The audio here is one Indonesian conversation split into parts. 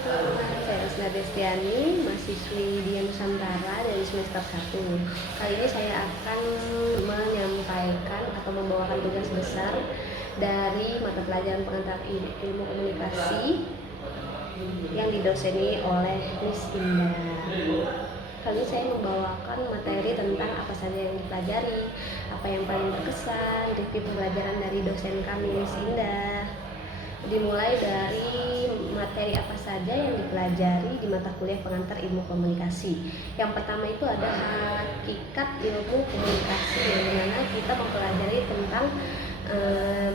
teman-teman, saya Risna Destiani, mahasiswi di Nusantara dari semester 1. Kali ini saya akan menyampaikan atau membawakan tugas besar dari mata pelajaran pengantar ilmu komunikasi yang didoseni oleh Miss Indah. Kali ini saya membawakan materi tentang apa saja yang dipelajari, apa yang paling berkesan, review pembelajaran dari dosen kami Miss Indah. Dimulai dari materi apa saja yang dipelajari di mata kuliah pengantar ilmu komunikasi. Yang pertama itu ada hakikat ilmu komunikasi, yang dimana kita mempelajari tentang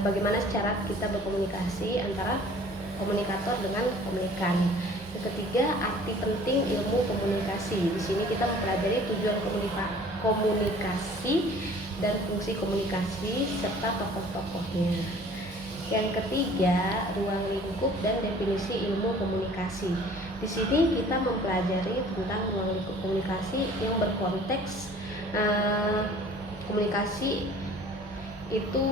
bagaimana cara kita berkomunikasi antara komunikator dengan komunikan. Yang ketiga, arti penting ilmu komunikasi. Di sini kita mempelajari tujuan komunikasi dan fungsi komunikasi serta tokoh-tokohnya. Yang ketiga, ruang lingkup dan definisi ilmu komunikasi. Di sini kita mempelajari tentang ruang lingkup komunikasi yang berkonteks komunikasi itu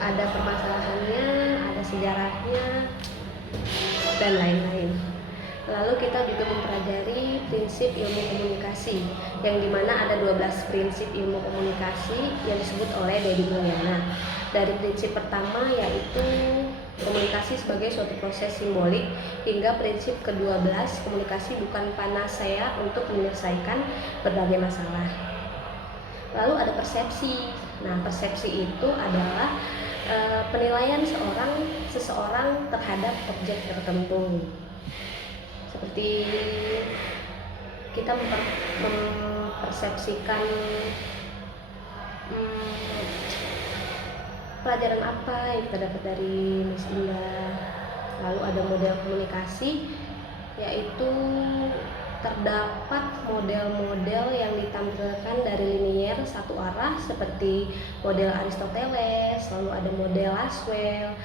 ada permasalahannya, ada sejarahnya, dan lain-lain. Lalu kita juga mempelajari prinsip ilmu komunikasi, yang dimana ada 12 prinsip ilmu komunikasi yang disebut oleh Deddy Mulyana. Dari prinsip pertama yaitu komunikasi sebagai suatu proses simbolik, hingga prinsip ke-12 komunikasi bukan panacea untuk menyelesaikan berbagai masalah. Lalu ada persepsi. Nah, persepsi itu adalah penilaian seseorang terhadap objek tertentu. Seperti kita mempersepsikan pelajaran apa yang kita dapat dari Miss Indah. Lalu ada model komunikasi, yaitu terdapat model-model yang ditampilkan dari linier satu arah seperti model Aristoteles, lalu ada model Laswell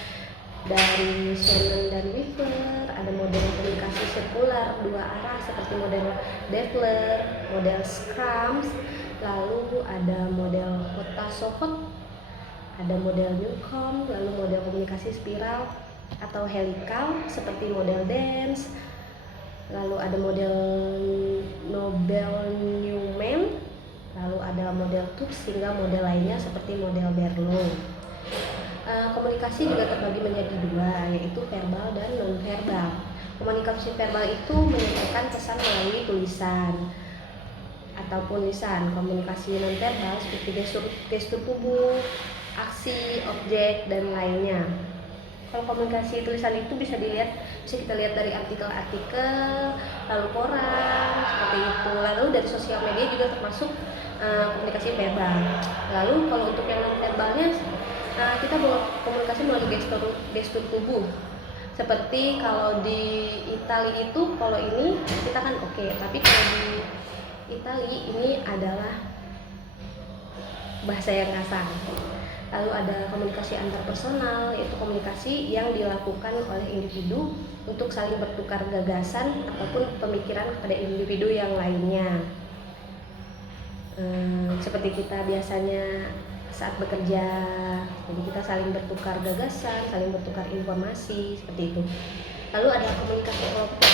dari Shannon dan Weaver, ada model komunikasi sirkular dua arah seperti model Deffler, model Scrums, lalu ada model Kota-Sofot, ada model Newcomb, lalu model komunikasi spiral atau helikal seperti model Dance, lalu ada model Nobel-Newman, lalu ada model Tufts, hingga model lainnya seperti model Bernoulli. Komunikasi juga terbagi menjadi dua, yaitu verbal dan non-verbal. Komunikasi verbal itu menyampaikan pesan melalui tulisan ataupun lisan. Komunikasi non-verbal seperti gestur tubuh, aksi, objek, dan lainnya. Kalau komunikasi tulisan itu bisa kita lihat dari artikel-artikel, lalu koran, seperti itu. Lalu dari sosial media juga termasuk komunikasi verbal. Lalu kalau untuk yang non-verbalnya, kita komunikasi melalui gestur tubuh. Seperti kalau di Italia itu, kalau ini kita kan oke, tapi kalau di Italia ini adalah bahasa yang kasar. Lalu ada komunikasi antarpersonal, yaitu komunikasi yang dilakukan oleh individu untuk saling bertukar gagasan ataupun pemikiran kepada individu yang lainnya. Seperti kita biasanya saat bekerja, jadi kita saling bertukar gagasan, saling bertukar informasi, seperti itu. Lalu ada komunikasi kelompok.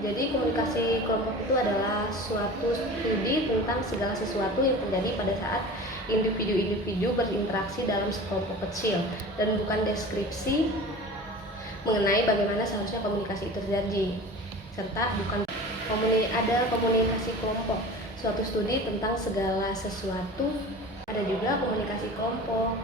Jadi komunikasi kelompok itu adalah suatu studi tentang segala sesuatu yang terjadi pada saat individu-individu berinteraksi dalam sekelompok kecil, dan bukan deskripsi mengenai bagaimana seharusnya komunikasi itu terjadi, serta bukan ada komunikasi kelompok, suatu studi tentang segala sesuatu. Ada juga komunikasi kelompok.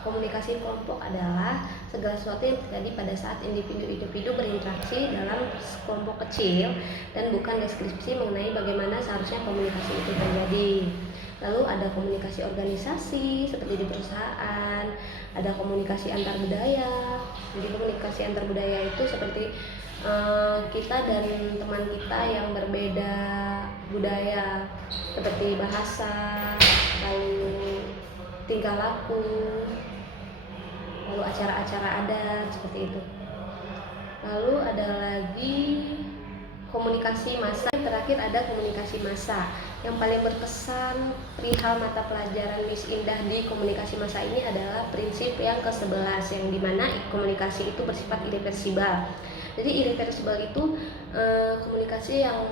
Komunikasi kelompok adalah segala sesuatu yang terjadi pada saat individu-individu berinteraksi dalam kelompok kecil, dan bukan deskripsi mengenai bagaimana seharusnya komunikasi itu terjadi. Lalu ada komunikasi organisasi seperti di perusahaan, ada komunikasi antar budaya. Jadi komunikasi antar budaya itu seperti kita dan teman kita yang berbeda budaya, seperti bahasa, lalu tingkah laku, lalu acara-acara adat, seperti itu. Lalu ada lagi komunikasi massa. Terakhir ada komunikasi massa. Yang paling berkesan perihal mata pelajaran Miss Indah di komunikasi massa ini adalah prinsip yang ke-11, yang dimana komunikasi itu bersifat irreversibel. Jadi irreversible itu komunikasi yang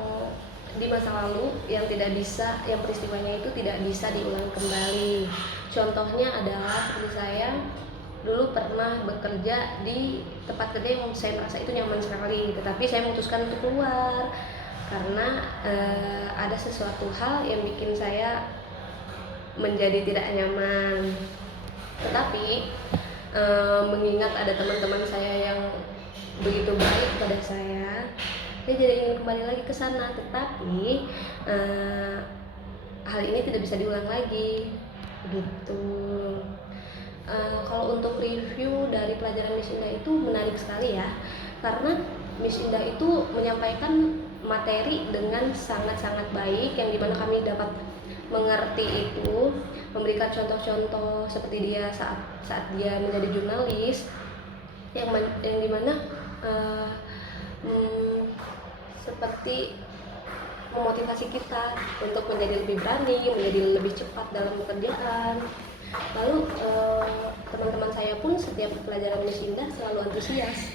di masa lalu yang tidak bisa, yang peristiwanya itu tidak bisa diulang kembali. Contohnya adalah seperti saya dulu pernah bekerja di tempat kerja yang saya merasa itu nyaman sekali, tetapi saya memutuskan untuk keluar karena ada sesuatu hal yang bikin saya menjadi tidak nyaman. Tetapi mengingat ada teman-teman saya yang begitu baik pada saya jadi ingin kembali lagi ke sana. Tetapi hal ini tidak bisa diulang lagi, gitu. Kalau untuk review dari pelajaran Miss Indah itu menarik sekali ya, karena Miss Indah itu menyampaikan materi dengan sangat-sangat baik, yang dimana kami dapat mengerti itu, memberikan contoh-contoh seperti dia saat dia menjadi jurnalis, yang dimana seperti memotivasi kita untuk menjadi lebih berani, menjadi lebih cepat dalam pekerjaan. Lalu teman-teman saya pun setiap pelajaran Miss Indah selalu antusias.